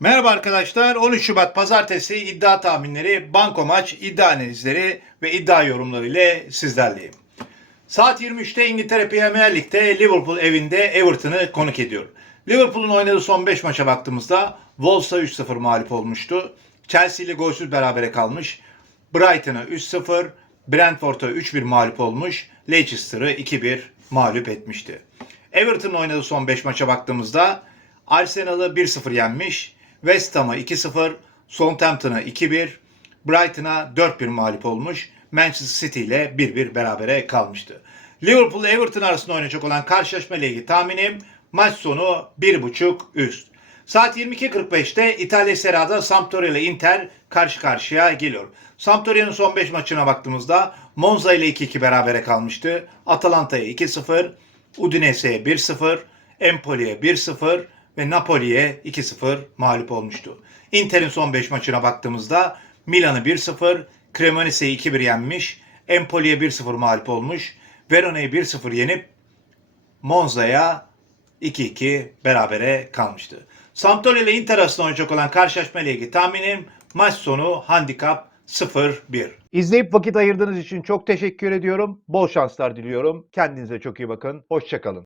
Merhaba arkadaşlar. 13 Şubat Pazartesi iddia tahminleri, banko maç, iddia analizleri ve iddia yorumları ile sizlerleyim. Saat 23'te İngiltere Premier Lig'de Liverpool evinde Everton'ı konuk ediyor. Liverpool'un oynadığı son 5 maça baktığımızda Wolves'a 3-0 mağlup olmuştu. Chelsea ile golsüz berabere kalmış. Brighton'a 3-0, Brentford'a 3-1 mağlup olmuş. Leicester'ı 2-1 mağlup etmişti. Everton'un oynadığı son 5 maça baktığımızda Arsenal'ı 1-0 yenmiş. West Ham'a 2-0, Southampton'a 2-1, Brighton'a 4-1 mağlup olmuş. Manchester City ile 1-1 berabere kalmıştı. Liverpool ile Everton arasında oynayacak olan karşılaşma ile ilgili tahminim maç sonu 1.5 üst. Saat 22.45'te İtalya Serie A'da Sampdoria ile Inter karşı karşıya geliyor. Sampdoria'nın son 5 maçına baktığımızda Monza ile 2-2 berabere kalmıştı. Atalanta'ya 2-0, Udinese'ye 1-0, Empoli'ye 1-0 ve Napoli'ye 2-0 mağlup olmuştu. Inter'in son 5 maçına baktığımızda Milan'ı 1-0, Cremonese'yi 2-1 yenmiş, Empoli'ye 1-0 mağlup olmuş, Verona'yı 1-0 yenip Monza'ya 2-2 berabere kalmıştı. Sampdoria ile Inter arasında oynayacak olan karşılaşma ile ilgili tahminim maç sonu handikap 0-1. İzleyip vakit ayırdığınız için çok teşekkür ediyorum. Bol şanslar diliyorum. Kendinize çok iyi bakın. Hoşçakalın.